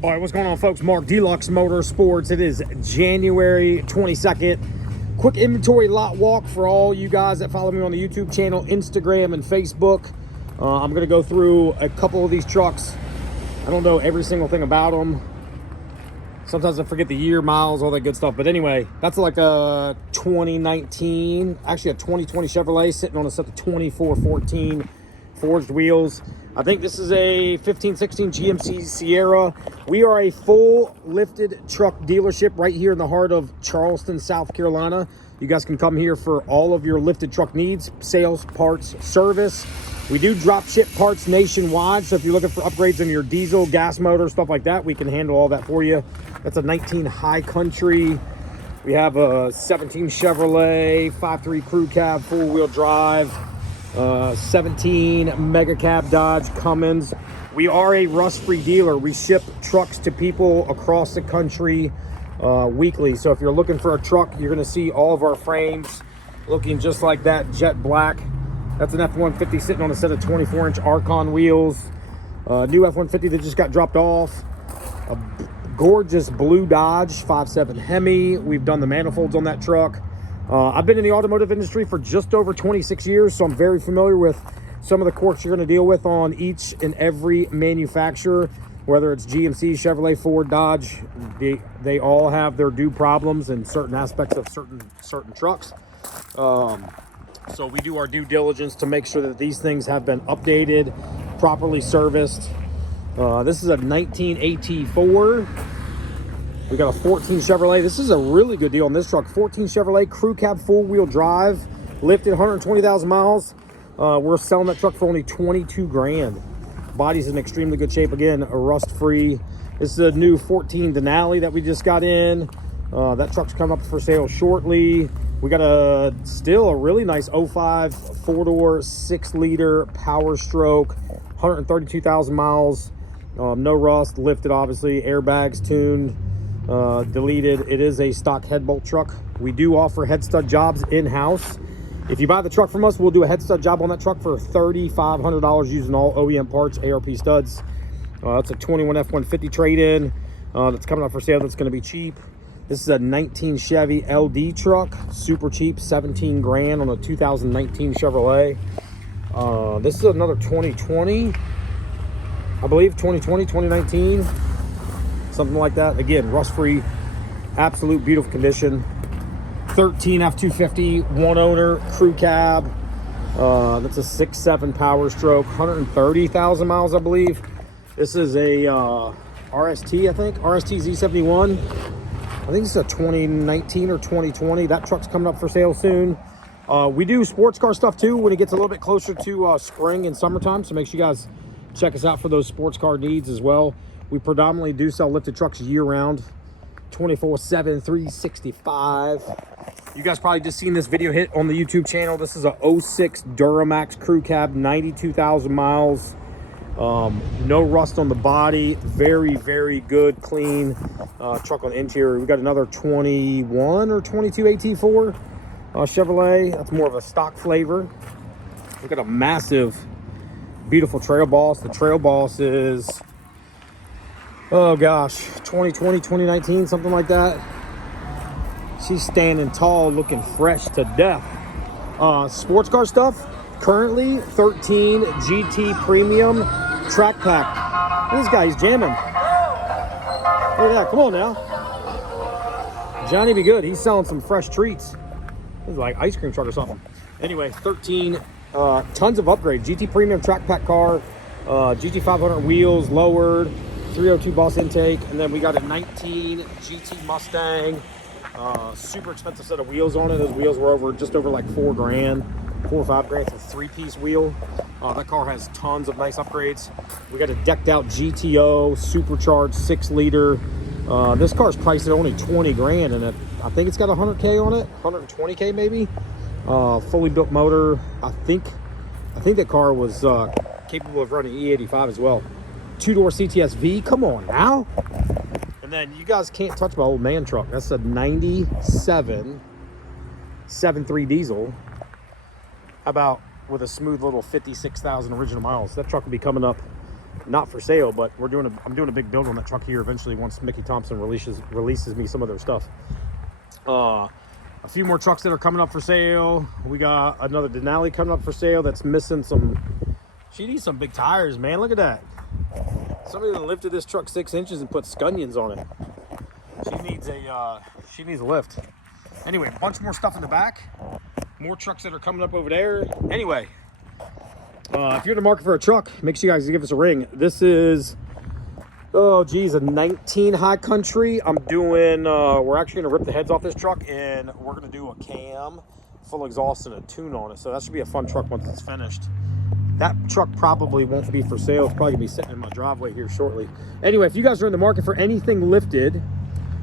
All right, what's going on, folks? Mark, Deluxe Motorsports. It is January 22nd. Quick inventory lot walk for all you guys that follow me on the YouTube channel, Instagram, and Facebook. I'm going to go through a couple of these trucks. I don't know every single thing about them. Sometimes I forget the year, miles, all that good stuff. But anyway, that's like a 2019, actually a 2020 Chevrolet sitting on a set of 2414 forged wheels. I think this is a 15-16 GMC Sierra. We are a full lifted truck dealership right here in the heart of Charleston, South Carolina. You guys can come here for all of your lifted truck needs, sales, parts, service. We do drop ship parts nationwide, so if you're looking for upgrades on your diesel, gas motor, stuff like that, we can handle all that for you. That's a 19 High Country. We have a 17 Chevrolet 5.3 crew cab, four-wheel drive. 17 Mega Cab Dodge Cummins. We are a rust-free dealer. We ship trucks to people across the country weekly. So if you're looking for a truck, you're going to see all of our frames looking just like that, jet black. That's an F-150 sitting on a set of 24-inch Archon wheels. New F-150 that just got dropped off. A gorgeous blue Dodge 5.7 Hemi. We've done the manifolds on that truck. I've been in the automotive industry for just over 26 years, so I'm very familiar with some of the quirks you're going to deal with on each and every manufacturer, whether it's GMC, Chevrolet, Ford, Dodge. They all have their due problems in certain aspects of certain trucks. So we do our due diligence to make sure that these things have been updated, properly serviced. This is a 19 AT4. We got a 14 Chevrolet. This is a really good deal on this truck. 14 Chevrolet crew cab, four-wheel drive, lifted 120,000 miles. We're selling that truck for only 22 grand. Body's in extremely good shape. Again, rust-free. This is a new 14 Denali that we just got in. That truck's coming up for sale shortly. We got still a really nice 05 four-door, 6-liter Power Stroke, 132,000 miles. No rust, lifted obviously, airbags tuned. Deleted. It is a stock head bolt truck. We do offer head stud jobs in-house. If you buy the truck from us, we'll do a head stud job on that truck for $3,500 using all OEM parts, ARP studs. That's a 21 F-150 trade-in that's coming up for sale. That's going to be cheap. This is a 19 Chevy LD truck, super cheap, 17 grand on a 2019 Chevrolet. This is another 2020, I believe, 2020, 2019. Something like that. Again, rust-free, absolute beautiful condition. 13 F-250, one owner, crew cab. That's a 6.7 Power Stroke, 130,000 miles, I believe. This is a RST, I think. RST Z71. I think it's a 2019 or 2020. That truck's coming up for sale soon. We do sports car stuff too when it gets a little bit closer to spring and summertime. So make sure you guys check us out for those sports car needs as well. We predominantly do sell lifted trucks year-round, 24/7, 365. You guys probably just seen this video hit on the YouTube channel. This is a 06 Duramax crew cab, 92,000 miles. No rust on the body. Very, very good, clean truck on the interior. We got another 21 or 22 AT4 Chevrolet. That's more of a stock flavor. We got a massive, beautiful Trail Boss. The Trail Boss is, oh gosh, 2020, 2019, something like that. She's standing tall, looking fresh to death. Sports car stuff, currently 13 GT Premium Track Pack. This guy, he's jamming. Look at that, come on now. Johnny be good, he's selling some fresh treats. This is like ice cream truck or something. Anyway, 13, tons of upgrades. GT Premium Track Pack car, GT 500 wheels, lowered. 302 Boss intake, and then we got a 19 GT Mustang, super expensive set of wheels on it. Those wheels were just over like 4 grand, 4 or 5 grand. It's a 3-piece wheel. That car has tons of nice upgrades. We got a decked out GTO supercharged 6-liter. This car's priced at only 20 grand, and I think it's got 100K on it, 120K maybe. Fully built motor. I think that car was capable of running E85 as well. 2-door CTS-V, come on now. And then you guys can't touch my old man truck. That's a 97 7.3 diesel. How about with a smooth little 56,000 original miles? That truck will be coming up not for sale, but I'm doing a big build on that truck here eventually once Mickey Thompson releases me some of their stuff. A few more trucks that are coming up for sale. We got another Denali coming up for sale that's missing some. She needs some big tires, man. Look at that. Somebody that lifted this truck 6 inches and put scunions on it. She needs a lift. Anyway, a bunch more stuff in the back. More trucks that are coming up over there. Anyway, if you're in the market for a truck, make sure you guys give us a ring. This is, oh geez, a 19 High Country. I'm doing, we're actually gonna rip the heads off this truck and we're gonna do a cam, full exhaust and a tune on it. So that should be a fun truck once it's finished. That truck probably won't be for sale. It's probably gonna be sitting in my driveway here shortly. Anyway, if you guys are in the market for anything lifted,